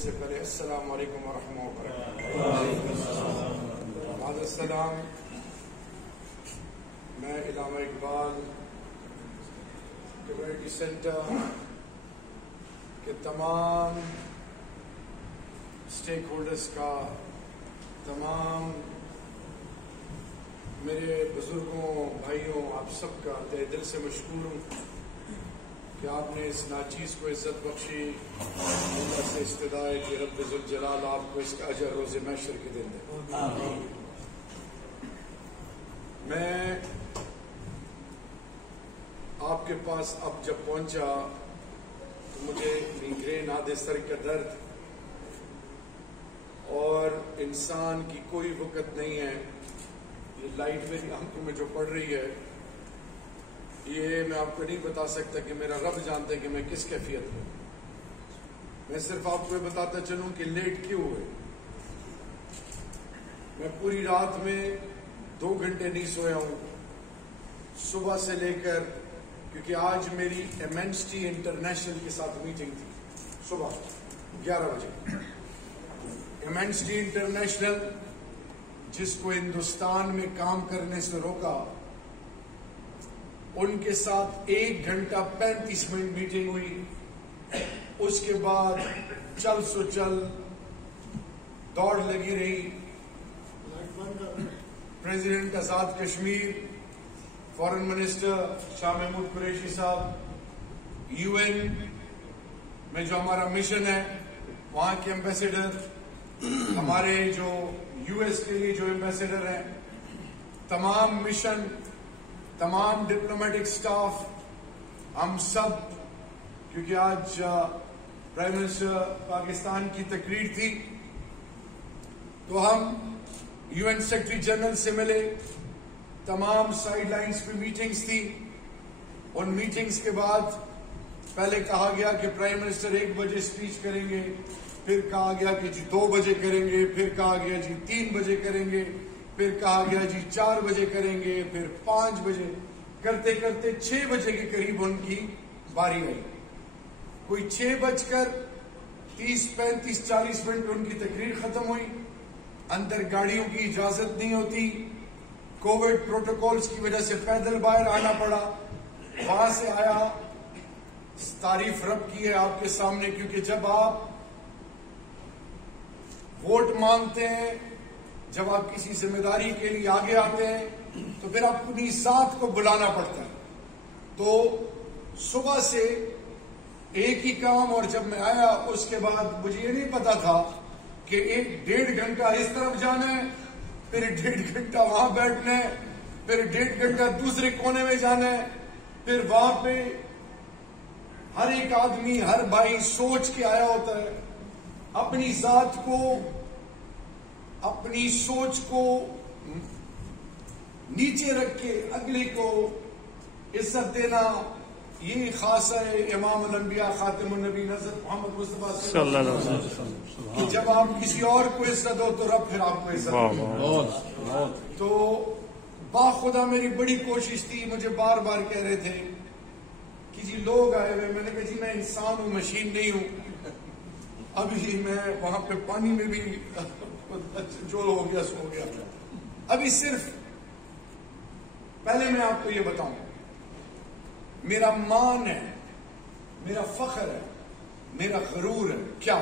سے پہلے السلام علیکم ورحمۃ اللہ وبرکاتہ۔ بعد السلام، میں علامہ اقبال کمیونٹی سینٹر کے تمام اسٹیک ہولڈرز کا، تمام میرے بزرگوں، بھائیوں، آپ سب کا تہ دل سے مشکور ہوں کہ آپ نے اس ناچیز کو عزت بخشی۔ اللہ سے استدعا ہے کہ رب ذوالجلال آپ کو اس کا اجر روز محشر کے دن دے۔ میں آپ کے پاس اب جب پہنچا تو مجھے مائگرین، آدھے سر کا درد، اور انسان کی کوئی وقت نہیں ہے۔ یہ لائٹ میری آنکھوں میں جو پڑ رہی ہے، یہ میں آپ کو نہیں بتا سکتا کہ میرا رب جانتا ہے کہ میں کس کیفیت میں۔ میں صرف آپ کو یہ بتاتا چلوں کہ لیٹ کیوں ہوئے۔ میں پوری رات میں 2 گھنٹے نہیں سویا ہوں، صبح سے لے کر، کیونکہ آج میری ایمنسٹی انٹرنیشنل کے ساتھ میٹنگ تھی صبح 11 بجے۔ ایمنسٹی انٹرنیشنل جس کو ہندوستان میں کام کرنے سے روکا، ان کے ساتھ 1 گھنٹہ 35 منٹ میٹنگ ہوئی۔ اس کے بعد چل سو چل دوڑ لگی رہی۔ President Azad Kashmir, foreign minister Shah Mahmood Qureshi صاحب، یو این میں جو ہمارا مشن ہے وہاں کے ایمبیسیڈر، ہمارے جو یو ایس کے لیے جو ایمبیسیڈر ہیں، تمام مشن، تمام ڈپلومیٹک سٹاف، ہم سب، کیونکہ آج پرائم منسٹر پاکستان کی تقریر تھی، تو ہم یو این سیکرٹری جنرل سے ملے۔ تمام سائیڈ لائنز پہ میٹنگز تھی۔ ان میٹنگز کے بعد پہلے کہا گیا کہ پرائم منسٹر 1 بجے اسپیچ کریں گے، پھر کہا گیا کہ جی 2 بجے کریں گے، پھر کہا گیا جی 3 بجے کریں گے، پھر کہا گیا جی 4 بجے کریں گے، پھر 5 بجے، کرتے کرتے 6 بجے کے قریب ان کی باری آئی۔ کوئی 6:30، 35، 40 منٹ ان کی تقریر ختم ہوئی۔ اندر گاڑیوں کی اجازت نہیں ہوتی، کووڈ پروٹوکولز کی وجہ سے پیدل باہر آنا پڑا۔ وہاں سے آیا، تعریف رب کی ہے آپ کے سامنے، کیونکہ جب آپ ووٹ مانگتے ہیں، جب آپ کسی ذمہ داری کے لیے آگے آتے ہیں، تو پھر اپنی ذات کو بلانا پڑتا ہے۔ تو صبح سے ایک ہی کام، اور جب میں آیا اس کے بعد مجھے یہ نہیں پتا تھا کہ 1-1.5 گھنٹہ اس طرف جانا ہے، پھر 1.5 گھنٹہ وہاں بیٹھنا ہے، پھر 1.5 گھنٹہ دوسرے کونے میں جانا ہے، پھر وہاں پہ ہر ایک آدمی، ہر بھائی سوچ کے آیا ہوتا ہے۔ اپنی ذات کو، اپنی سوچ کو نیچے رکھ کے اگلے کو عزت دینا، یہ خاصہ ہے امام الانبیاء خاتم النبی حضرت محمد مصطفیٰ صلی اللہ علیہ وسلم کہ جب آپ کسی اور کو عزت دو تو رب پھر آپ کو عزت دے۔ تو باخدا میری بڑی کوشش تھی، مجھے بار بار کہہ رہے تھے کہ جی لوگ آئے ہوئے، میں نے کہا جی میں انسان ہوں، مشین نہیں ہوں۔ ابھی میں وہاں پہ پانی میں بھی جو ہو گیا سو ہو گیا۔ ابھی صرف پہلے میں آپ کو یہ بتاؤں، میرا مان ہے، میرا فخر ہے، میرا غرور ہے کیا؟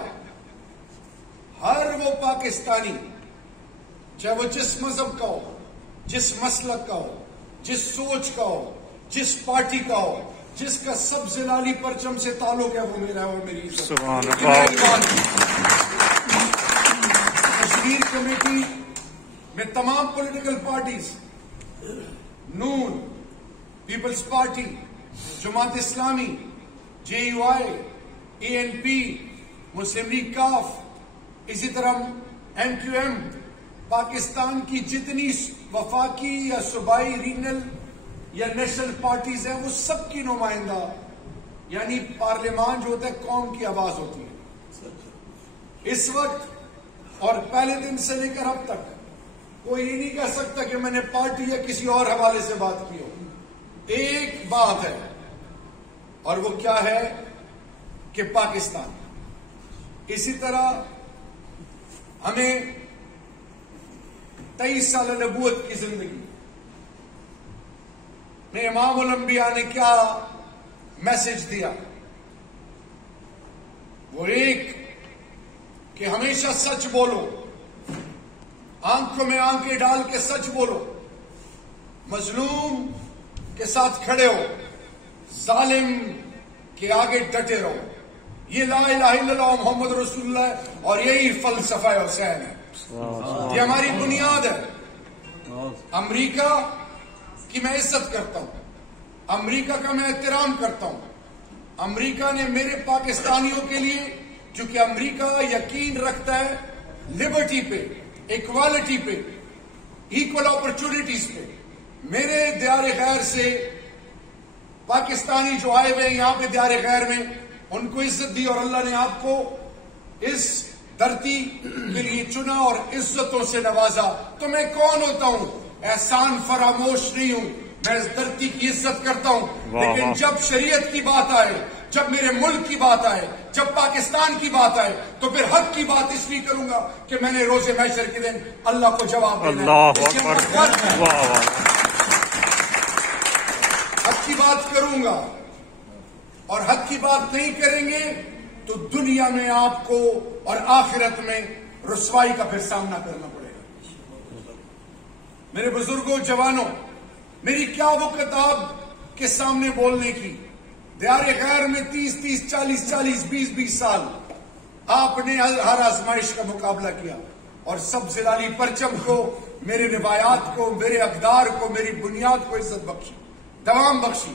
ہر وہ پاکستانی، چاہے وہ جس مذہب کا ہو، جس مسلک کا ہو، جس سوچ کا ہو، جس پارٹی کا ہو، جس کا سبز لالی پرچم سے تعلق ہے، وہ میرا ہے اور میری سبحان اللہ۔ کشمیر کمیٹی میں تمام پولیٹیکل پارٹیز، نون، Peoples party, Jamaat Islami, JUI، ANP، مسلم لیگ کاف، اسی طرح MQM، پاکستان کی جتنی وفاقی یا صوبائی، ریجنل یا نیشنل پارٹیز ہیں، وہ سب کی نمائندہ، یعنی پارلیمان جو ہوتا ہے قوم کی آواز ہوتی ہے۔ اس وقت اور پہلے دن سے لے کر اب تک کوئی یہ نہیں کہہ سکتا کہ میں نے پارٹی یا کسی اور حوالے سے بات کی ہو۔ ایک بات ہے، اور وہ کیا ہے کہ پاکستان اسی طرح ہمیں 23 سال نبوت کی زندگی میں امام الانبیاء نے کیا میسج دیا؟ وہ ایک کہ ہمیشہ سچ بولو، آنکھوں میں آنکھیں ڈال کے سچ بولو، مظلوم کے ساتھ کھڑے ہو، ظالم کے آگے ڈٹے رہو. یہ لا الہ الا اللہ محمد رسول اللہ ہے، اور یہی فلسفہ حسین ہے. یہ ہماری بنیاد ہے. امریکہ کی میں عزت کرتا ہوں، امریکہ کا میں احترام کرتا ہوں. امریکہ نے میرے پاکستانیوں کے لیے، کیونکہ امریکہ یقین رکھتا ہے لبرٹی پہ، ایکوالٹی پہ، ایکول اپرچونٹیز پہ، میرے دیار غیر سے پاکستانی جو آئے ہوئے یہاں پہ دیار غیر میں، ان کو عزت دی، اور اللہ نے آپ کو اس دھرتی کے لیے چنا اور عزتوں سے نوازا. تو میں کون ہوتا ہوں؟ احسان فراموش نہیں ہوں، میں اس دھرتی کی عزت کرتا ہوں. لیکن جب شریعت کی بات آئے، جب میرے ملک کی بات آئے، جب پاکستان کی بات آئے، تو پھر حق کی بات اس لیے کروں گا کہ میں نے روز محشر کے دن اللہ کو جواب دینا ہے. حق کی بات کروں گا، اور حق کی بات نہیں کریں گے تو دنیا میں آپ کو اور آخرت میں رسوائی کا پھر سامنا کرنا پڑے گا. میرے بزرگوں، جوانوں، میری کیا وقت آپ کے سامنے بولنے کی؟ دیار غیر میں 30 40 20 سال آپ نے ہر آزمائش کا مقابلہ کیا، اور سب سے لالی پرچم کو، میرے روایات کو، میرے اقدار کو، میری بنیاد کو عزت بخشی، دوام بخشی.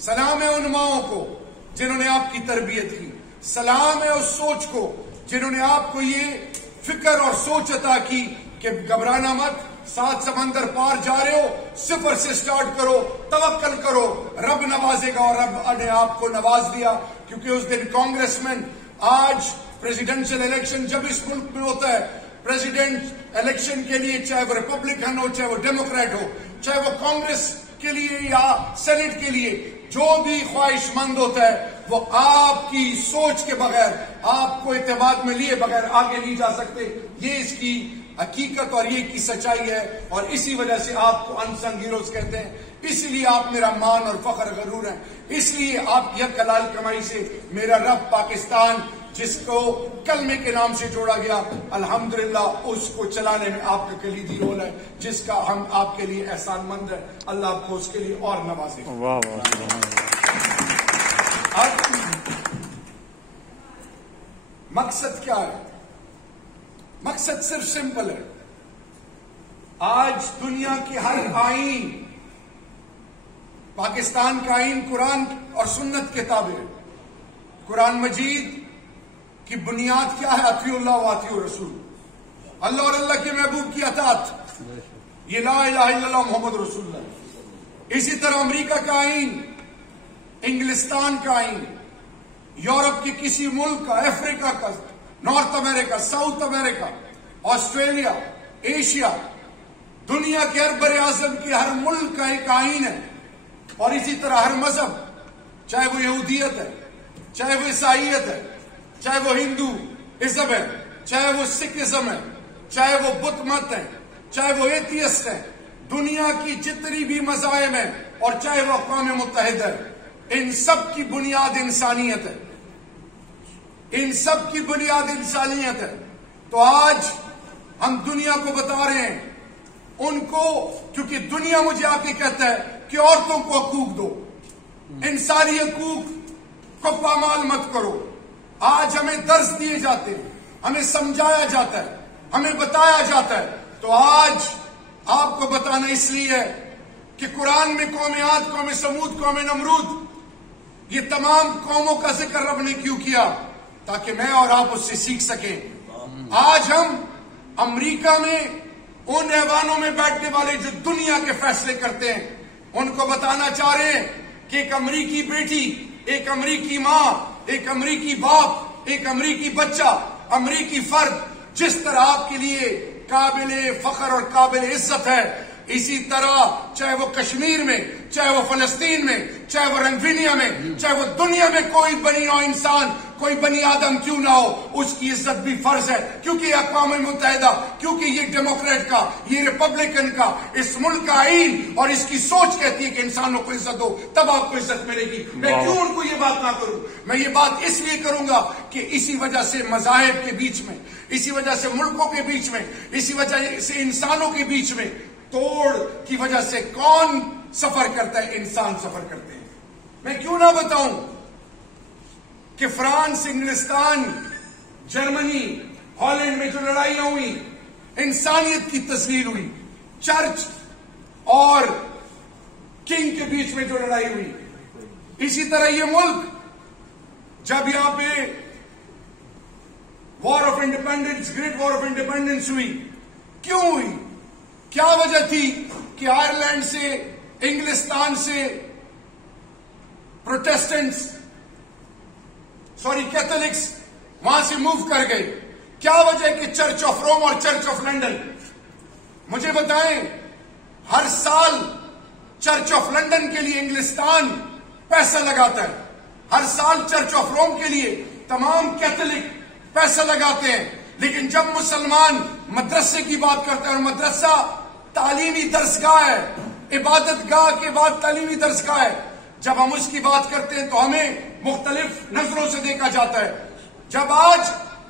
سلام ہے ان ماؤں کو جنہوں نے آپ کی تربیت کی. سلام ہے اس سوچ کو جنہوں نے آپ کو یہ فکر اور سوچ عطا کی کہ گھبرانا مت، 7 سمندر پار جا رہے ہو، 0 سے سٹارٹ کرو، توکل کرو، رب نوازے گا. اور رب نے آپ کو نواز دیا، کیونکہ اس دن کانگریس مین، آج پریزیڈنشل الیکشن جب اس ملک میں ہوتا ہے، پریزیڈنٹ الیکشن کے لیے چاہے وہ ریپبلکن ہو، چاہے وہ ڈیموکریٹ ہو، چاہے وہ کانگریس کے لیے یا سینٹ کے لیے، جو بھی خواہش مند ہوتا ہے وہ آپ کی سوچ کے بغیر، آپ کو اعتماد میں لیے بغیر آگے نہیں جا سکتے. یہ اس کی حقیقت اور یہ کی سچائی ہے، اور اسی وجہ سے آپ کو انسنگ ہیروز کہتے ہیں. اس لیے آپ میرا مان اور فخر غرور ہیں. اس لیے آپ یک حلال کمائی سے میرا رب پاکستان، جس کو کلمے کے نام سے جوڑا گیا، الحمدللہ اس کو چلانے میں آپ کا کلیدی رول ہے، جس کا ہم آپ کے لیے احسان مند ہے. اللہ آپ کو اس کے لیے اور نوازے. مقصد کیا ہے؟ مقصد صرف سمپل ہے. آج دنیا کی ہر آئین، پاکستان کا آئین قرآن اور سنت کے تابع ہے. قرآن مجید کی بنیاد کیا ہے؟ اطیعوا اللہ و اطیعوا الرسول، اللہ اور اللہ کے محبوب کی اطاعت. یہ لا الہ الا اللہ محمد رسول اللہ. اسی طرح امریکہ کا آئین، انگلستان کا آئین، یورپ کے کسی ملک کا، افریقہ کا، نارتھ امریکہ، ساؤتھ امریکہ، آسٹریلیا، ایشیا، دنیا کے ہر بر اعظم کے ہر ملک کا ایک آئین ہے. اور اسی طرح ہر مذہب، چاہے وہ یہودیت ہے، چاہے وہ عیسائیت ہے، چاہے وہ ہندو ازم ہے، چاہے وہ سکھ ازم ہے، چاہے وہ بدھ مت ہے، چاہے وہ ایتھیسٹ ہے، دنیا کی جتنی بھی مذاہب ہیں، اور چاہے وہ اقوام متحدہ ہے، ان سب کی بنیاد انسانیت ہے. ان سب کی بنیاد انسانیت ہے. تو آج ہم دنیا کو بتا رہے ہیں ان کو، کیونکہ دنیا مجھے آ کے کہتا ہے کہ عورتوں کو حقوق دو، انسانی حقوق کو پامال مت کرو. آج ہمیں درس دیے جاتے ہیں، ہمیں سمجھایا جاتا ہے، ہمیں بتایا جاتا ہے. تو آج آپ کو بتانا اس لیے ہے کہ قرآن میں قوم عاد، قوم سمود، قوم نمرود، یہ تمام قوموں کا ذکر رب نے کیوں کیا؟ تاکہ میں اور آپ اس سے سیکھ سکیں. آج ہم امریکہ میں ان ایوانوں میں بیٹھنے والے جو دنیا کے فیصلے کرتے ہیں، ان کو بتانا چاہ رہے ہیں کہ ایک امریکی بیٹی، ایک امریکی ماں، ایک امریکی باپ، ایک امریکی بچہ، امریکی فرد جس طرح آپ کے لیے قابل فخر اور قابل عزت ہے، اسی طرح چاہے وہ کشمیر میں، چاہے وہ فلسطین میں، چاہے وہ رنگینیا میں، چاہے وہ دنیا میں کوئی بنی نوع انسان، کوئی بنی آدم کیوں نہ ہو، اس کی عزت بھی فرض ہے، کیونکہ یہ اقوام متحدہ، کیونکہ یہ ڈیموکریٹ کا، یہ ریپبلکن کا، اس ملک کا آئین اور اس کی سوچ کہتی ہے کہ انسانوں کو عزت دو، تب آپ کو عزت ملے گی۔ میں کیوں ان کو یہ بات نہ کروں؟ میں یہ بات اس لیے کروں گا کہ اسی وجہ سے مذاہب کے بیچ میں، اسی وجہ سے ملکوں کے بیچ میں، اسی وجہ سے انسانوں کے بیچ میں توڑ کی وجہ سے کون سفر کرتا ہے؟ انسان سفر کرتے ہیں۔ میں کیوں نہ بتاؤں کہ فرانس، انگلستان، جرمنی، ہالینڈ میں جو لڑائیاں ہوئی، انسانیت کی تذلیل ہوئی، چرچ اور کنگ کے بیچ میں جو لڑائی ہوئی، اسی طرح یہ ملک جب یہاں پہ war of independence, great war of independence ہوئی، کیوں ہوئی؟ کیا وجہ تھی کہ آئرلینڈ سے، انگلستان سے کیتھولکس وہاں سے موو کر گئے؟ کیا وجہ ہے کہ چرچ آف روم اور چرچ آف لنڈن؟ مجھے بتائیں، ہر سال چرچ آف لنڈن کے لیے انگلستان پیسہ لگاتا ہے، ہر سال چرچ آف روم کے لیے تمام کیتھولک پیسہ لگاتے ہیں، لیکن جب مسلمان مدرسے کی بات کرتے ہیں، اور مدرسہ تعلیمی درسگاہ ہے، عبادت گاہ کے بعد تعلیمی درسگاہ ہے، جب ہم اس کی بات کرتے ہیں تو ہمیں مختلف نظروں سے دیکھا جاتا ہے۔ جب آج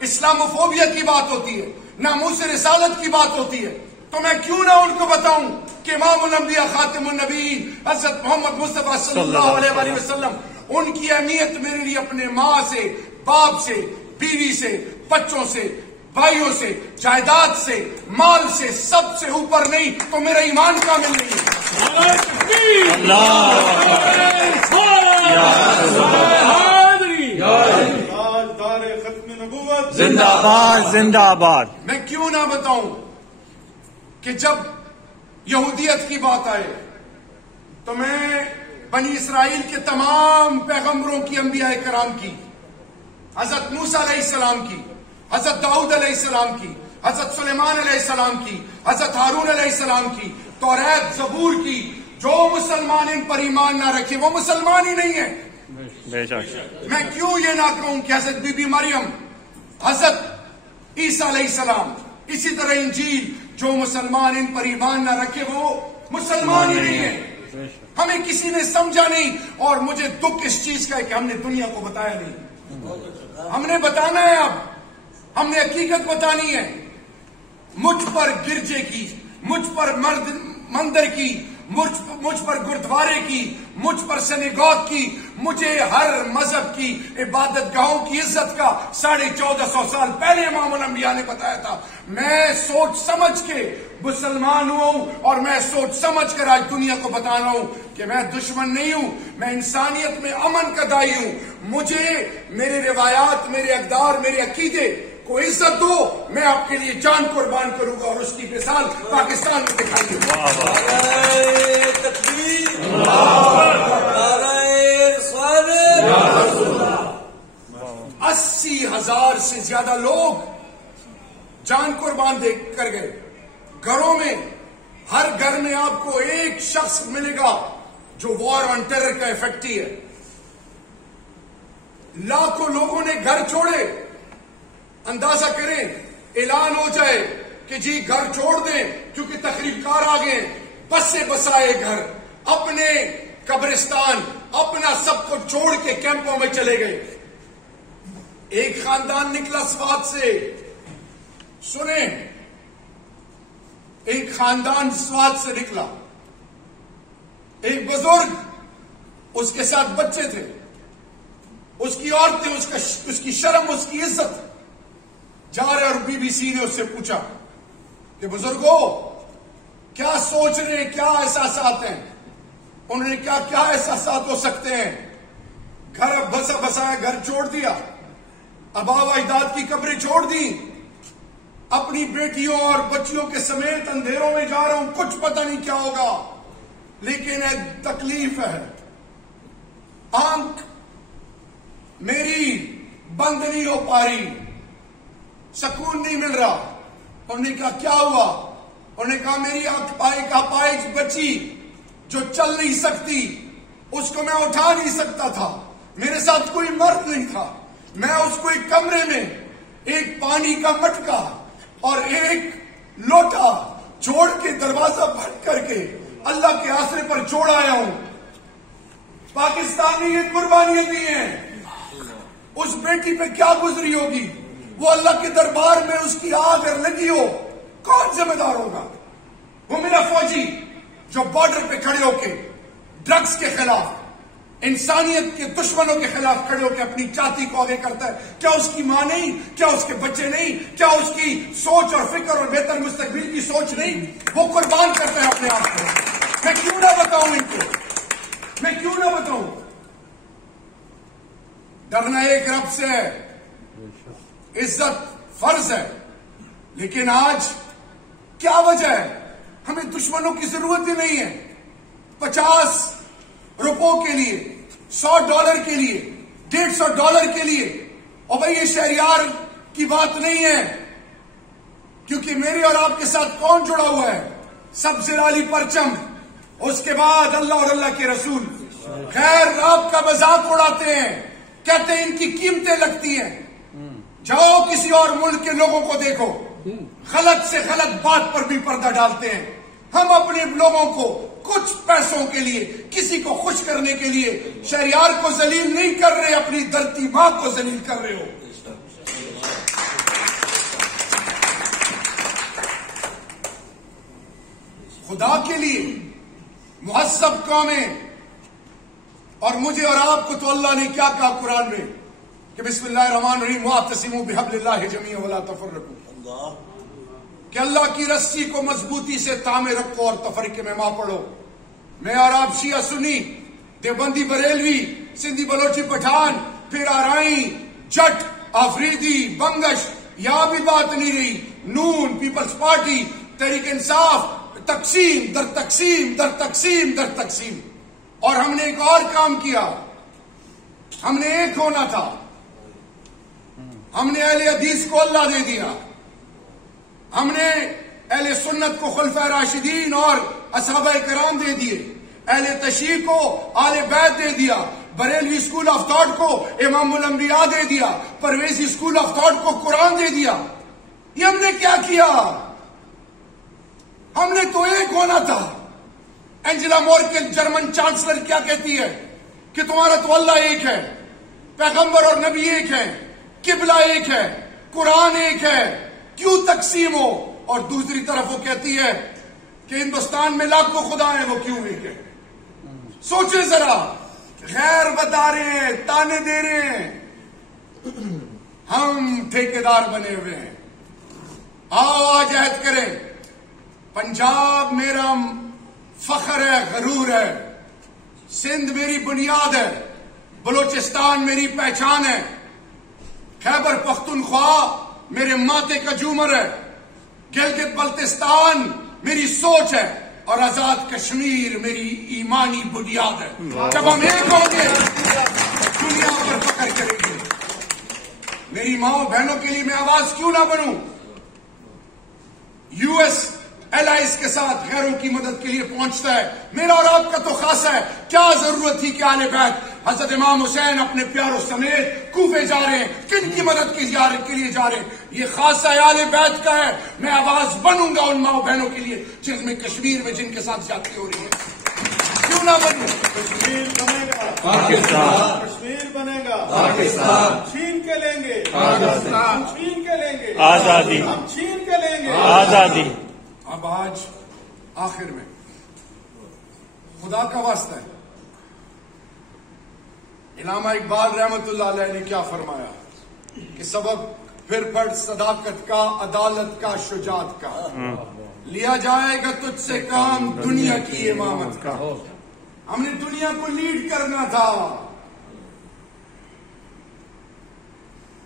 اسلاموفوبیا کی بات ہوتی ہے، ناموس رسالت کی بات ہوتی ہے، تو میں کیوں نہ ان کو بتاؤں کہ امام الانبیاء خاتم النبیین حضرت محمد مصطفیٰ صلی اللہ علیہ وآلہ وسلم، ان کی اہمیت میرے لیے اپنے ماں سے، باپ سے، بیوی سے، بچوں سے، بھائیوں سے، جائیداد سے، مال سے، سب سے اوپر نہیں تو میرا ایمان کامل نہیں ہے۔ زندہ باد، زندہ آباد۔ میں کیوں نہ بتاؤں کہ جب یہودیت کی بات آئے تو میں بنی اسرائیل کے تمام پیغمبروں کی، انبیاء کرام کی، حضرت موسیٰ علیہ السلام کی، حضرت داؤد علیہ السلام کی، حضرت سلیمان علیہ السلام کی، حضرت ہارون علیہ السلام کی، توریت، زبور کی، جو مسلمان ان پر ایمان نہ رکھے وہ مسلمان ہی نہیں ہے۔ میں کیوں یہ نہ کہوں کہ حضرت بی بی مریم، حضرت عیسیٰ علیہ السلام، اسی طرح انجیل، جو مسلمان ان پر ایمان نہ رکھے وہ مسلمان ہی نہیں ہے۔ ہمیں کسی نے سمجھا نہیں، اور مجھے دکھ اس چیز کا ہے کہ ہم نے دنیا کو بتایا نہیں۔ ہم نے بتانا ہے، اب ہم نے حقیقت بتانی ہے۔ مجھ پر گرجے کی، مجھ پر مندر کی، مجھ پر گردوارے کی، مجھ پر سنیگوگ کی، مجھے ہر مذہب کی عبادت گاہوں کی عزت کا 1450 سال پہلے امام الانبیاء نے بتایا تھا۔ میں سوچ سمجھ کے مسلمان ہوں، اور میں سوچ سمجھ کر آج دنیا کو بتا رہا ہوں کہ میں دشمن نہیں ہوں، میں انسانیت میں امن کا دائی ہوں۔ مجھے میرے روایات، میرے اقدار، میرے عقیدے کو عزت دو، میں آپ کے لیے جان قربان کروں گا، اور اس کی مثال پاکستان میں دکھائیے۔ 80,000 سے زیادہ لوگ جان قربان دے کر گئے۔ گھروں میں، ہر گھر میں آپ کو ایک شخص ملے گا جو وار آن ٹیرر کا افیکٹی ہے۔ لاکھوں لوگوں نے گھر چھوڑے۔ اندازہ کریں، اعلان ہو جائے کہ جی گھر چھوڑ دیں کیونکہ تخریب کار آ گئے، بس سے بسائے گھر، اپنے قبرستان، اپنا سب کو چھوڑ کے کیمپوں میں چلے گئے۔ ایک خاندان نکلا سوات سے، سنیں، ایک خاندان سوات سے نکلا، ایک بزرگ، اس کے ساتھ بچے تھے، اس کی عورتیں، اس کی شرم، اس کی عزت، جا رہے، اور بی بی سی نے اس سے پوچھا کہ بزرگوں کیا سوچ رہے ہیں، کیا احساسات ہیں؟ انہوں نے کہا کیا احساسات ہو سکتے ہیں؟ گھر اب بسا بسایا گھر چھوڑ دیا، آبا و اجداد کی قبریں چھوڑ دی، اپنی بیٹیوں اور بچیوں کے سمیت اندھیروں میں جا رہا ہوں، کچھ پتہ نہیں کیا ہوگا، لیکن ایک تکلیف ہے، آنکھ میری بند نہیں ہو پا رہی، سکون نہیں مل رہا۔ انہوں نے کہا کیا ہوا؟ انہوں نے کہا میری اپائج بچی جو چل نہیں سکتی اس کو میں اٹھا نہیں سکتا تھا، میرے ساتھ کوئی مرد نہیں تھا، میں اس کو ایک کمرے میں ایک پانی کا مٹکا اور ایک لوٹا چھوڑ کے دروازہ بند کر کے اللہ کے آسرے پر چھوڑ آیا ہوں۔ پاکستان نے یہ قربانیاں دی ہیں، اس بیٹی پہ کیا گزری ہوگی؟ وہ اللہ کے دربار میں اس کی آگ اگر لگی ہو کون ذمہ دار ہوگا؟ وہ میرا فوجی جو بارڈر پہ کھڑے ہو کے ڈرگز کے خلاف، انسانیت کے دشمنوں کے خلاف کھڑے ہو کے اپنی چاتی کو آگے کرتا ہے، کیا اس کی ماں نہیں؟ کیا اس کے بچے نہیں؟ کیا اس کی سوچ اور فکر اور بہتر مستقبل کی سوچ نہیں؟ وہ قربان کرتے ہیں اپنے آپ کو۔ میں کیوں نہ بتاؤں ان کو، میں کیوں نہ بتاؤں؟ ڈرنا ایک رب سے ہے، عزت فرض ہے، لیکن آج کیا وجہ ہے؟ ہمیں دشمنوں کی ضرورت ہی نہیں ہے۔ 50 روپوں کے لیے، $100 کے لیے، $150 کے لیے، اور بھائی یہ شہریار کی بات نہیں ہے، کیونکہ میرے اور آپ کے ساتھ کون جڑا ہوا ہے؟ سب سے عالی پرچم، اس کے بعد اللہ اور اللہ کے رسول۔ خیر آپ کا مذاق اڑاتے ہیں، کہتے ہیں ان کی قیمتیں لگتی ہیں۔ جاؤ کسی اور ملک کے لوگوں کو دیکھو، غلط سے غلط بات پر بھی پردہ ڈالتے ہیں۔ ہم اپنے لوگوں کو کچھ پیسوں کے لیے، کسی کو خوش کرنے کے لیے شہریار کو ذلیل نہیں کر رہے، اپنی دھرتی ماں کو ذلیل کر رہے ہو۔ خدا کے لیے مہذب قومیں، اور مجھے اور آپ کو تو اللہ نے کیا کہا قرآن میں کہ بسم اللہ الرحمن الرحیم واعتصموا بحبل اللہ جميعا ولا تفرقوا، کہ اللہ کی رسی کو مضبوطی سے تامے رکھو اور تفریقے میں ماں پڑو۔ میں اور آپ شیعہ سنی، دیوبندی بریلوی، سندھی بلوچی پٹھان، پھر آرائیں، جٹ، آفریدی، بنگش، یہاں بھی بات نہیں رہی۔ نون، پیپلز پارٹی، تحریک انصاف، تقسیم در تقسیم در تقسیم در تقسیم۔ اور ہم نے ایک اور کام کیا، ہم نے ایک ہونا تھا، ہم نے اہل حدیث کو اللہ دے دیا، ہم نے اہل سنت کو خلفائے راشدین اور اصحابہ کرام دے دیے، اہل تشیع کو آل بیت دے دیا، بریلوی اسکول آف تھاٹ کو امام الانبیاء دے دیا، پرویزی اسکول آف تھاٹ کو قرآن دے دیا۔ یہ ہم نے کیا کیا؟ ہم نے تو ایک ہونا تھا۔ اینجلا مورکل جرمن چانسلر کیا کہتی ہے کہ تمہارا تو اللہ ایک ہے، پیغمبر اور نبی ایک ہے، قبلہ ایک ہے، قرآن ایک ہے، کیوں تقسیم ہو؟ اور دوسری طرف وہ کہتی ہے کہ ہندوستان میں لاکھوں خدا ہیں، وہ کیوں ایک ہے؟ سوچیں ذرا، غیر بتا رہے ہیں، تانے دے رہے ہیں، ہم ٹھیکیدار بنے ہوئے ہیں۔ آؤ آج عہد کریں، پنجاب میرا فخر ہے، غرور ہے، سندھ میری بنیاد ہے، بلوچستان میری پہچان ہے، خیبر پختونخوا میرے ماتھے کا جومر ہے، گلگت بلتستان میری سوچ ہے، اور آزاد کشمیر میری ایمانی بنیاد ہے۔ جب ہم ایک ہوں گے دنیا پر فخر کریں گے۔ میری ماں بہنوں کے لیے میں آواز کیوں نہ بنوں؟ یو ایس الائز کے ساتھ غیروں کی مدد کے لیے پہنچتا ہے، میرا اور آپ کا تو خاصا ہے۔ کیا ضرورت تھی کہ آل بیت حضرت امام حسین اپنے پیاروں سمیت کوفے جا رہے ہیں؟ کن کی مدد کے لیے جا رہے ہیں؟ یہ خاصا آل بیت کا ہے۔ میں آواز بنوں گا ان ماں بہنوں کے لیے جن میں کشمیر میں جن کے ساتھ زیادتی ہو رہی ہے، کیوں نہ بنوں؟ کشمیر بنے گا پاکستان، کشمیر بنے گا پاکستان، چھین کے لیں گے پاکستان، چھین کے لیں گے آزادی، ہم چھین کے لیں گے آزادی۔ اب آج آخر میں خدا کا واسطہ ہے، علامہ اقبال رحمت اللہ علیہ نے کیا فرمایا کہ سبق پھر پڑھ صداقت کا، عدالت کا، شجاعت کا، لیا جائے گا تجھ سے کام دنیا کی امامت کا۔ ہم نے دنیا کو لیڈ کرنا تھا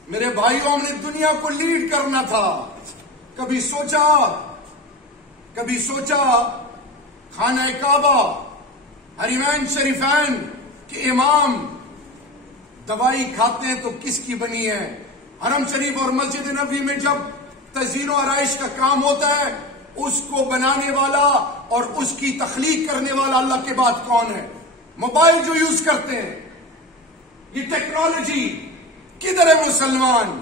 میرے بھائیوں، ہم نے دنیا کو لیڈ کرنا تھا۔ کبھی سوچا خانہ کعبہ، حرمین شریفین کے امام دوائی کھاتے ہیں تو کس کی بنی ہے؟ حرم شریف اور مسجد نبوی میں جب تزئین و آرائش کا کام ہوتا ہے اس کو بنانے والا اور اس کی تخلیق کرنے والا اللہ کے بعد کون ہے؟ موبائل جو یوز کرتے ہیں، یہ ٹیکنالوجی، کدھر ہے مسلمان؟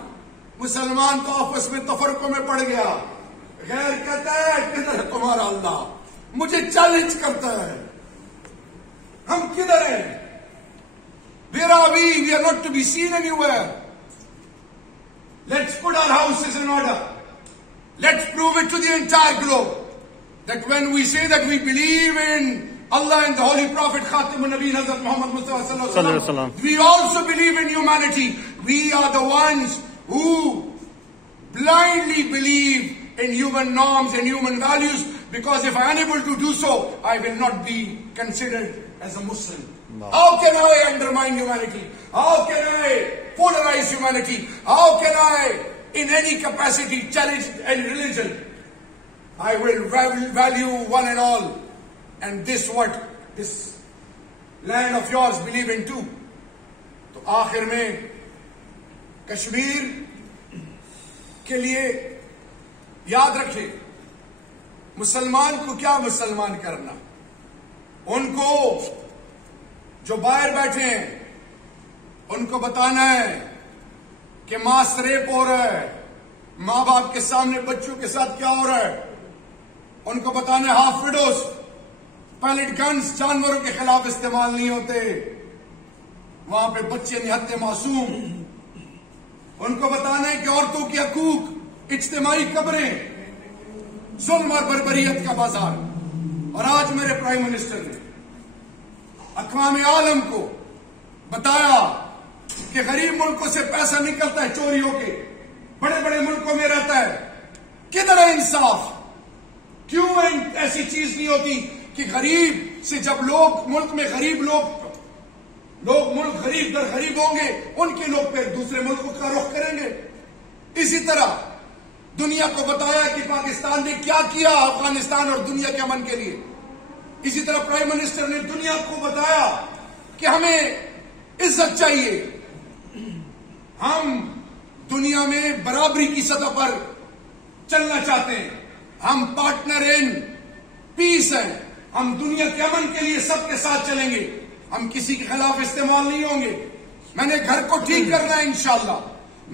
مسلمان تو آپس میں تفرقوں میں پڑ گیا. غیر کہتا ہے کدھر ہے تمہارا اللہ؟ مجھے چیلنج کرتا ہے. ہم کدھر ہیں؟ Where are we? We are not to be seen anywhere. Let's put our houses in order. Let's prove it to the entire globe that when we say that we believe in Allah and the Holy Prophet Khatimun Nabiyyin Hazrat Muhammad Mustafa Sallallahu Alaihi Wasallam, we also believe in humanity. We are the ones who blindly believe in human norms and human values, because if I am unable to do so, I will not be considered as a Muslim. No. How can I undermine humanity? How can I polarize humanity? How can I, in any capacity, challenge any religion? I will value one and all. And this land of yours believe in too. تو آخر میں کشمیر کے لیے یاد رکھیں، مسلمان کو کیا مسلمان کرنا. ان کو جو باہر بیٹھے ہیں ان کو بتانا ہے کہ ماس ریپ ہو رہا ہے، ماں باپ کے سامنے بچوں کے ساتھ کیا ہو رہا ہے. ان کو بتانا ہے ہاف وڈوز، پیلٹ گنز جانوروں کے خلاف استعمال نہیں ہوتے، وہاں پہ بچے نہتے معصوم. ان کو بتانا ہے کہ عورتوں کے حقوق، اجتماعی قبریں، ظلم اور بربریت کا بازار. اور آج میرے پرائم منسٹر نے اقوام عالم کو بتایا کہ غریب ملکوں سے پیسہ نکلتا ہے چوری ہو کے، بڑے بڑے ملکوں میں رہتا ہے. کدھر ہے انصاف؟ کیوں ایسی چیز نہیں ہوتی کہ غریب سے جب لوگ ملک میں غریب لوگ ملک غریب در غریب ہوں گے، ان کے لوگ پھر دوسرے ملکوں کا رخ کریں گے. اسی طرح دنیا کو بتایا کہ پاکستان نے کیا کیا افغانستان اور دنیا کے امن کے لیے. اسی طرح پرائم منسٹر نے دنیا کو بتایا کہ ہمیں عزت چاہیے، ہم دنیا میں برابری کی سطح پر چلنا چاہتے ہیں، ہم پارٹنر ان پیس ہیں، ہم دنیا کے امن کے لیے سب کے ساتھ چلیں گے، ہم کسی کے خلاف استعمال نہیں ہوں گے. میں نے گھر کو ٹھیک کرنا ہے انشاءاللہ.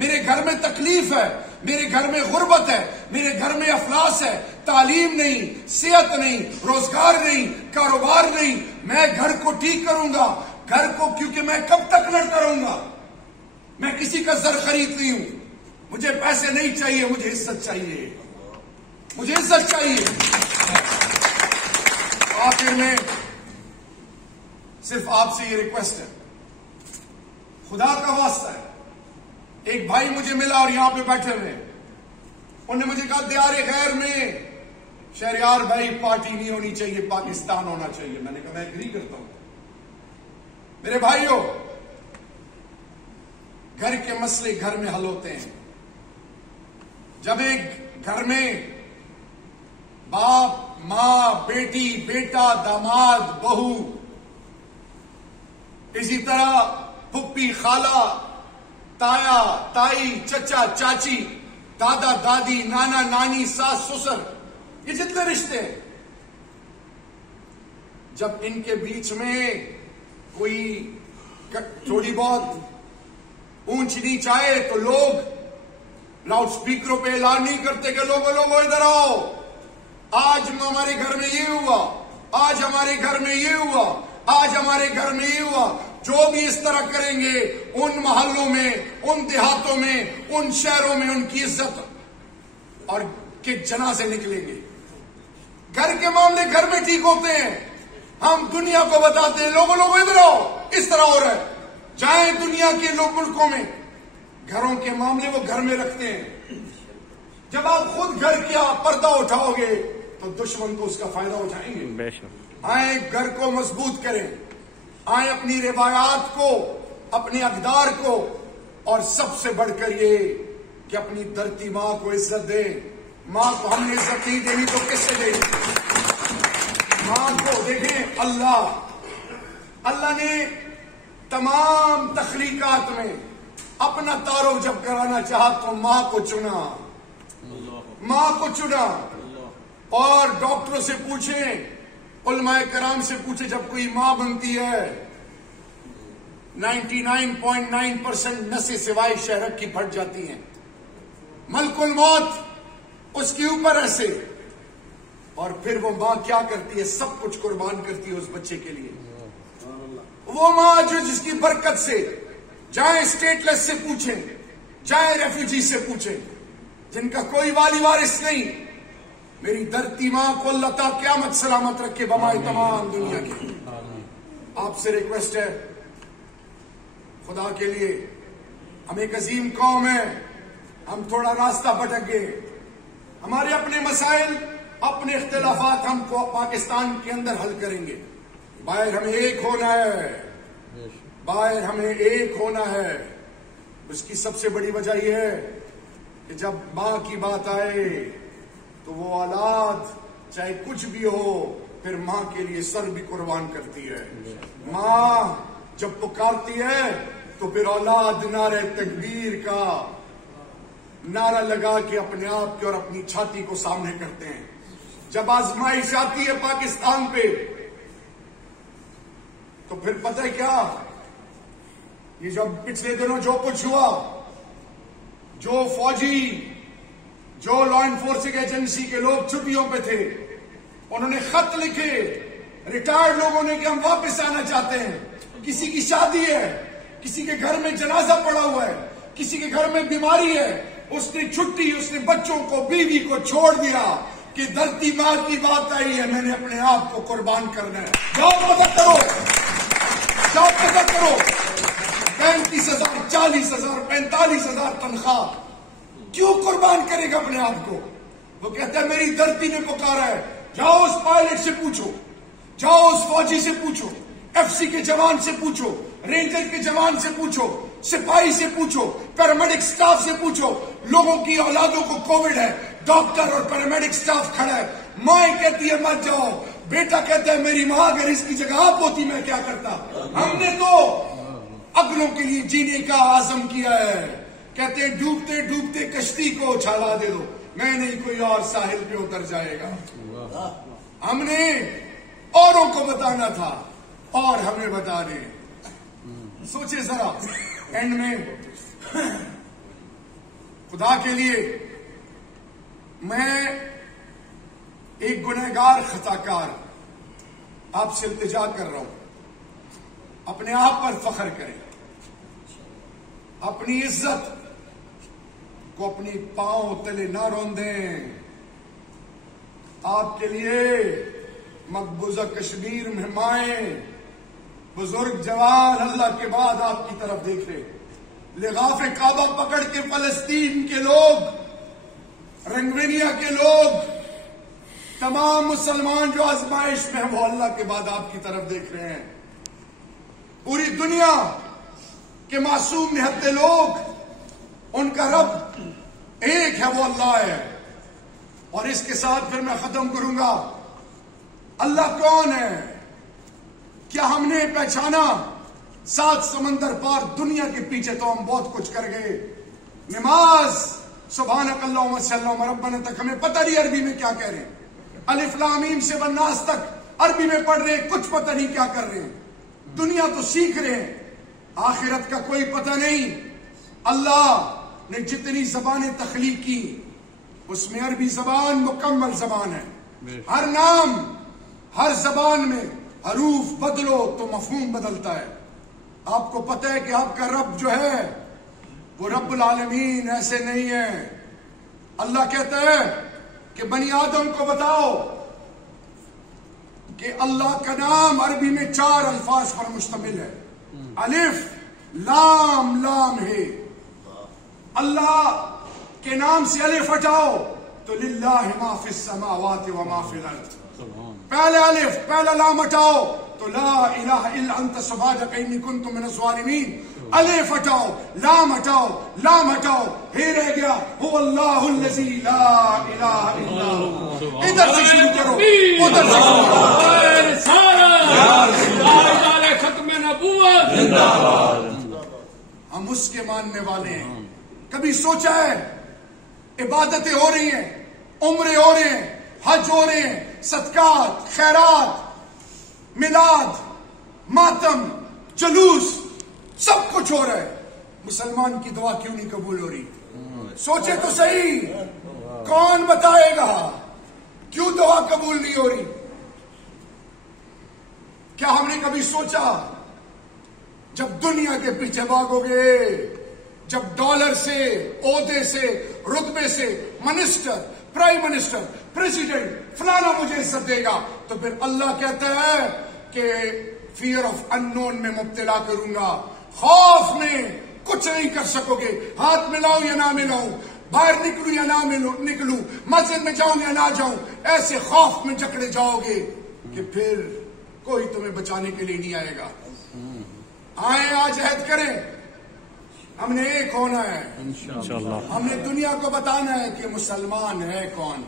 میرے گھر میں تکلیف ہے، میرے گھر میں غربت ہے، میرے گھر میں افلاس ہے، تعلیم نہیں، صحت نہیں، روزگار نہیں، کاروبار نہیں. میں گھر کو ٹھیک کروں گا. گھر کو کیونکہ میں کب تک لڑتا رہوں گا؟ میں کسی کا زر خرید نہیں ہوں. مجھے پیسے نہیں چاہیے، مجھے عزت چاہیے، مجھے عزت چاہیے. آخر میں صرف آپ سے یہ ریکویسٹ ہے، خدا کا واسطہ ہے. ایک بھائی مجھے ملا اور یہاں پہ بیٹھے ہوئے، انہوں نے مجھے کہا دیار غیر میں شہریار بھائی پارٹی نہیں ہونی چاہیے، پاکستان ہونا چاہیے. میں نے کہا میں ایگری کرتا ہوں. میرے بھائیوں، گھر کے مسئلے گھر میں حل ہوتے ہیں. جب ایک گھر میں باپ، ماں، بیٹی، بیٹا، داماد، بہو، اسی طرح پھپھی، خالہ، تایا، تائی، چچا، چاچی، دادا، دادی، نانا، نانی، ساس، سسر، یہ جتنے رشتے ہیں، جب ان کے بیچ میں کوئی تھوڑی بہت اونچ نیچ آئے تو لوگ لاؤڈ سپیکروں پہ اعلان نہیں کرتے کہ لوگوں ادھر آؤ، آج ہمارے گھر میں یہ ہوا، آج ہمارے گھر میں یہ ہوا، آج ہمارے گھر میں یہ ہوا. جو بھی اس طرح کریں گے، ان محلوں میں، ان دیہاتوں میں، ان شہروں میں ان کی عزت اور کے جنازے نکلیں گے. گھر کے معاملے گھر میں ٹھیک ہوتے ہیں. ہم دنیا کو بتاتے ہیں لوگوں ادھر آؤ، اس طرح ہو رہا ہے. جائیں دنیا کے لوگ ملکوں میں، گھروں کے معاملے وہ گھر میں رکھتے ہیں. جب آپ خود گھر کیا پردہ اٹھاؤ گے تو دشمن کو اس کا فائدہ اٹھائیں گے. آئیں گھر کو مضبوط کریں، آئیں اپنی روایات کو، اپنے اقدار کو، اور سب سے بڑھ کر یہ کہ اپنی دھرتی ماں کو عزت دیں. ماں کو ہم نے عزت نہیں دینی تو کس سے دیں؟ ماں کو دیکھیں، اللہ نے تمام تخلیقات میں اپنا تعارف جب کرانا چاہا تو ماں کو چنا، ماں کو چنا. اور ڈاکٹروں سے پوچھیں، علماء کرام سے پوچھیں، جب کوئی ماں بنتی ہے 99.9% نسیں سوائے شہرک کی پھٹ جاتی ہیں، ملک الموت اس کے اوپر ایسے، اور پھر وہ ماں کیا کرتی ہے؟ سب کچھ قربان کرتی ہے اس بچے کے لیے۔ وہ ماں جس کی برکت سے، جائیں اسٹیٹ لیس سے پوچھیں، جائیں ریفیوجی سے پوچھیں، جن کا کوئی والی وارث نہیں، میری دھرتی ماں کو اللہ تعالیٰ قیامت سلامت رکھے بمائے تمام دنیا کی۔ آپ سے ریکویسٹ ہے، خدا کے لیے، ہم ایک عظیم قوم ہے، ہم تھوڑا راستہ بھٹک گئے، ہمارے اپنے مسائل، اپنے اختلافات ہم کو پاکستان کے اندر حل کریں گے، باہر ہمیں ایک ہونا ہے، باہر ہمیں ایک ہونا ہے۔ اس کی سب سے بڑی وجہ یہ ہے کہ جب ماں کی بات آئے تو وہ اولاد چاہے کچھ بھی ہو پھر ماں کے لیے سر بھی قربان کرتی ہے۔ ماں جب پکارتی ہے تو پھر اولاد نعرہ تکبیر کا نعرہ لگا کے اپنے آپ کے اور اپنی چھاتی کو سامنے کرتے ہیں۔ جب آزمائش آتی ہے پاکستان پہ تو پھر پتہ ہے کیا، یہ جب پچھلے دنوں جو کچھ ہوا، جو فوجی، جو لا انفورسنگ ایجنسی کے لوگ چھٹیوں پہ تھے، انہوں نے خط لکھے ریٹائرڈ لوگوں نے کہ ہم واپس آنا چاہتے ہیں، کسی کی شادی ہے، کسی کے گھر میں جنازہ پڑا ہوا ہے، کسی کے گھر میں بیماری ہے، اس نے چھٹی، اس نے بچوں کو، بیوی کو چھوڑ دیا کہ دھرتی ماں کی بات آئی ہے، میں نے اپنے آپ کو قربان کرنا ہے۔ جاؤ پتہ کرو، جاؤ پتہ کرو، 35,000 40,000 45,000 تنخواہ، کیوں قربان کرے گا اپنے آپ کو؟ وہ کہتا ہے میری دھرتی نے پکارا ہے۔ جاؤ اس پائلٹ سے پوچھو، جاؤ اس فوجی سے پوچھو، ایف سی کے جوان سے پوچھو، رینجر کے جوان سے پوچھو، سپاہی سے پوچھو، پیرامیڈک سٹاف سے پوچھو، لوگوں کی اولادوں کو کووڈ ہے، ڈاکٹر اور پیرامیڈک سٹاف کھڑا ہے، ماں کہتی ہے مت جاؤ، بیٹا کہتا ہے میری ماں اگر اس کی جگہ آپ ہوتی میں کیا کرتا۔ ہم نے تو اگلوں کے لیے جینے کا عزم کیا ہے، کہتے ہیں ڈوبتے ڈوبتے کشتی کو اچھالا دے دو، میں نہیں کوئی اور ساحل پہ اتر جائے گا۔ ہم نے اوروں کو بتانا تھا اور ہمیں بتا رہے ہیں۔ سوچے ذرا، اینڈ میں خدا کے لیے میں ایک گنہگار خطاکار آپ سے التجا کر رہا ہوں، اپنے آپ پر فخر کریں، اپنی عزت کو اپنی پاؤں تلے نہ روندیں۔ آپ کے لیے مقبوضہ کشمیر میں مائیں، بزرگ جوان اللہ کے بعد آپ کی طرف دیکھ رہے، لغاف کعبہ پکڑ کے فلسطین کے لوگ، رنگوینیا کے لوگ، تمام مسلمان جو آزمائش میں ہیں وہ اللہ کے بعد آپ کی طرف دیکھ رہے ہیں۔ پوری دنیا کے معصوم نہتے لوگ، ان کا رب ایک ہے، وہ اللہ ہے۔ اور اس کے ساتھ پھر میں ختم کروں گا، اللہ کون ہے؟ کیا ہم نے پہچانا؟ 7 سمندر پار دنیا کے پیچھے تو ہم بہت کچھ کر گئے، نماز سبحانک اللہم صلی اللہ ربنا تک ہمیں پتہ نہیں عربی میں کیا کہہ رہے ہیں، الف لام میم سے والناس تک عربی میں پڑھ رہے ہیں، کچھ پتہ نہیں کیا کر رہے ہیں، دنیا تو سیکھ رہے ہیں، آخرت کا کوئی پتہ نہیں۔ اللہ نے جتنی زبانیں تخلیق کی اس میں عربی زبان مکمل زبان ہے، ہر نام، ہر زبان میں حروف بدلو تو مفہوم بدلتا ہے۔ آپ کو پتہ ہے کہ آپ کا رب جو ہے وہ رب العالمین ایسے نہیں ہے۔ اللہ کہتا ہے کہ بنی آدم کو بتاؤ کہ اللہ کا نام عربی میں 4 الفاظ پر مشتمل ہے، الف لام لام ہے۔ اللہ کے نام سے الف ہٹاؤ تو للہ ما فی السماوات و ما فی الارض، پہلے الف پہلا لام ہٹاؤ تو لا الہ الا انت سبحانک انی کنت من الظالمین، الف ہٹاؤ لام ہٹاؤ لام ہٹاؤ، ہی رہ گیا هو اللہ الذی لا الہ الا هو۔ ادھر سے شروع کرو، ادھر سے ختم نبوت زندہ باد۔ ہم اس کے ماننے والے ہیں۔ کبھی سوچا ہے عبادتیں ہو رہی ہیں، عمرے ہو رہے ہیں، حج ہو رہے ہیں، صدقات، خیرات، میلاد، ماتم، جلوس، سب کچھ ہو رہا ہے، مسلمان کی دعا کیوں نہیں قبول ہو رہی؟ سوچے تو صحیح، کون بتائے گا کیوں دعا قبول نہیں ہو رہی؟ کیا ہم نے کبھی سوچا جب دنیا کے پیچھے بھاگو گے، جب ڈالر سے، عہدے سے، رتبے سے، منسٹر، پرائم منسٹر، پریزیڈنٹ فلانا مجھے عزت دے گا، تو پھر اللہ کہتا ہے کہ فیئر آف ان نون میں مبتلا کروں گا، خوف میں کچھ نہیں کر سکو گے، ہاتھ ملاؤں یا نہ ملاؤں، باہر نکلوں یا نہ نکلوں، مسجد میں جاؤں یا نہ جاؤں، ایسے خوف میں جکڑے جاؤ گے کہ پھر کوئی تمہیں بچانے کے لیے نہیں آئے گا۔ آئیں آج عہد کریں، ہم نے ایک ہونا ہے، ہم نے دنیا کو بتانا ہے کہ مسلمان ہے کون۔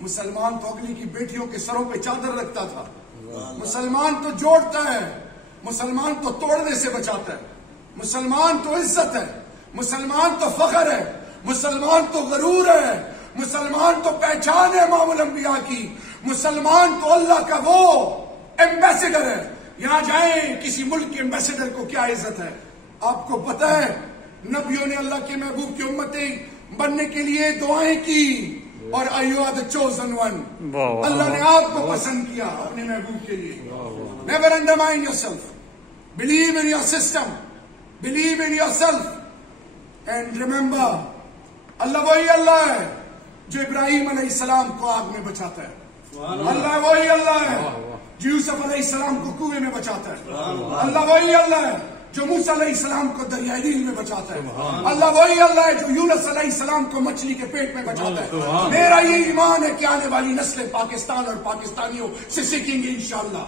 مسلمان تو اگلی کی بیٹیوں کے سروں پہ چادر رکھتا تھا، مسلمان تو جوڑتا ہے، مسلمان تو توڑنے سے بچاتا ہے، مسلمان تو عزت ہے، مسلمان تو فخر ہے، مسلمان تو غرور ہے، مسلمان تو پہچان ہے امام الانبیاء کی، مسلمان تو اللہ کا وہ ایمبیسڈر ہے۔ یہاں جائیں کسی ملک کے ایمبیسڈر کو کیا عزت ہے؟ آپ کو پتہ ہے نبیوں نے اللہ کے محبوب کی امتیں بننے کے لیے دعائیں کی، اور you are the chosen one، اللہ نے آپ کو پسند کیا اپنے محبوب کے لیے۔ Never undermine yourself، believe in your system، believe in yourself، and remember اللہ وہی اللہ ہے جو ابراہیم علیہ السلام کو آگ میں بچاتا ہے، اللہ وہی اللہ ہے جو یوسف علیہ السلام کو کنویں میں بچاتا ہے، اللہ وہی اللہ ہے جو موسیٰ علیہ السلام کو دریائے نیل میں بچاتا ہے، اللہ وہی اللہ ہے جو یونس علیہ السلام کو مچھلی کے پیٹ میں بچاتا ہے۔ میرا یہ ایمان ہے کہ آنے والی نسلیں پاکستان اور پاکستانیوں سے سیکھیں گے انشاءاللہ۔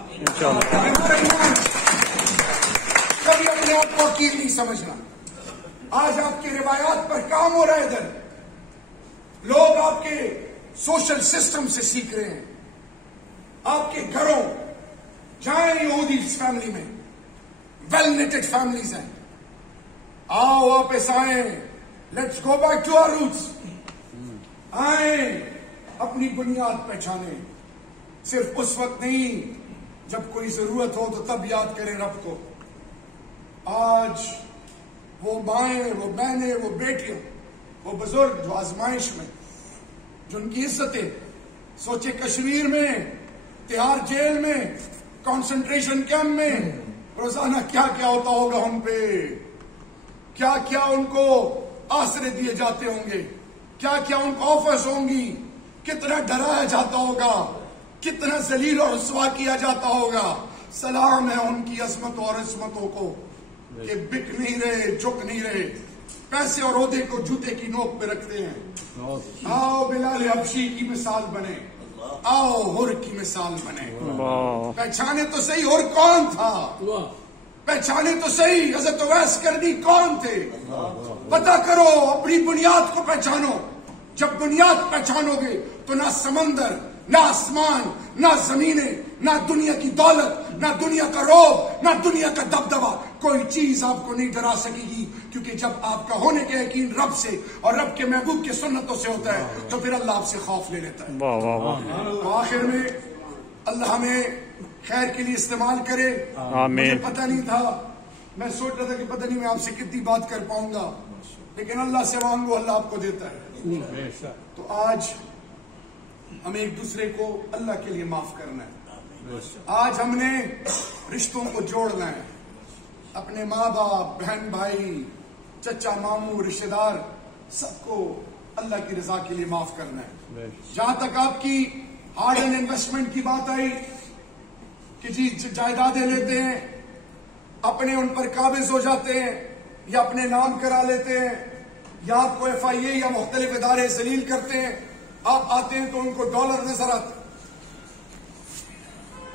کبھی اپنے آپ کو حقیر نہیں سمجھنا۔ آج آپ کی روایات پر کام ہو رہا ہے، ادھر لوگ آپ کے سوشل سسٹم سے سیکھ رہے ہیں، آپ کے گھروں جائیں یہودی فیملی میں، ویل نیٹڈ فیملیز ہیں، آؤ واپس آئیں، let's go back to our roots, آئیں اپنی بنیاد پہچانیں، صرف اس وقت نہیں جب کوئی ضرورت ہو تو تب یاد کریں رب کو۔ آج وہ مائیں، وہ بہنیں، وہ بیٹیاں، وہ بزرگ جو آزمائش میں، جو ان کی عزتیں، سوچے کشمیر میں، تہاڑ جیل میں، کانسنٹریشن کیمپ میں روزانہ کیا کیا ہوتا ہوگا ان پہ، کیا کیا ان کو آسرے دیے جاتے ہوں گے، کیا کیا ان کو آفرز ہوں گی، کتنا ڈرایا جاتا ہوگا، کتنا ذلیل اور رسوا کیا جاتا ہوگا۔ سلام ہے ان کی عظمتوں اور عصمتوں کو کہ بک نہیں رہے، جھک نہیں رہے، پیسے اور عہدے کو جوتے کی نوک پہ رکھتے ہیں۔ آؤ بلال حبشی کی مثال بنے، آؤ ہر کی مثال بنے۔ پہچانے تو صحیح ہر کون تھا، پہچانے تو صحیح حضرت اویس کرنی کون تھے، پتہ کرو، اپنی بنیاد کو پہچانو۔ جب بنیاد پہچانو گے تو نہ سمندر، نہ آسمان، نہ زمینیں، نہ دنیا کی دولت، نہ دنیا کا رعب، نہ دنیا کا دبدبہ، کوئی چیز آپ کو نہیں ڈرا سکے گی، کیونکہ جب آپ کا ہونے کا یقین رب سے اور رب کے محبوب کی سنتوں سے ہوتا ہے تو پھر اللہ آپ سے خوف لے لیتا ہے۔ تو آخر میں اللہ ہمیں خیر کے لیے استعمال کرے۔ مجھے پتہ نہیں تھا، میں سوچ رہا تھا کہ پتہ نہیں میں آپ سے کتنی بات کر پاؤں گا، لیکن اللہ سے مانگو اللہ آپ کو دیتا ہے۔ تو آج ہمیں ایک دوسرے کو اللہ کے لیے معاف کرنا ہے، آج ہم نے رشتوں کو جوڑنا ہے، اپنے ماں باپ، بہن بھائی، چچا ماموں، رشتہ دار، سب کو اللہ کی رضا کے لیے معاف کرنا ہے۔ جہاں تک آپ کی ہارڈ اینڈ انویسٹمنٹ کی بات آئی کہ جی جائیدادیں لیتے ہیں، اپنے ان پر قابض ہو جاتے ہیں یا اپنے نام کرا لیتے ہیں، یا آپ کو FIA یا مختلف ادارے ذلیل کرتے ہیں، آپ آتے ہیں تو ان کو ڈالر نظر آتے،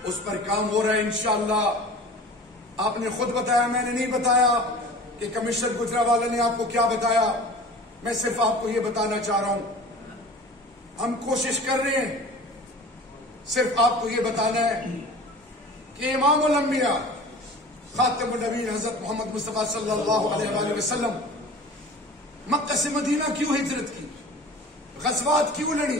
اس پر کام ہو رہا ہے انشاءاللہ۔ آپ نے خود بتایا، میں نے نہیں بتایا کہ کمشنر گجرانوالہ نے آپ کو کیا بتایا، میں صرف آپ کو یہ بتانا چاہ رہا ہوں، ہم کوشش کر رہے ہیں، صرف آپ کو یہ بتانا ہے کہ امام الانبیاء خاتم النبیین حضرت محمد مصطفیٰ صلی اللہ علیہ وآلہ وسلم مکہ سے مدینہ کیوں ہجرت کی، غزوات کیوں لڑی،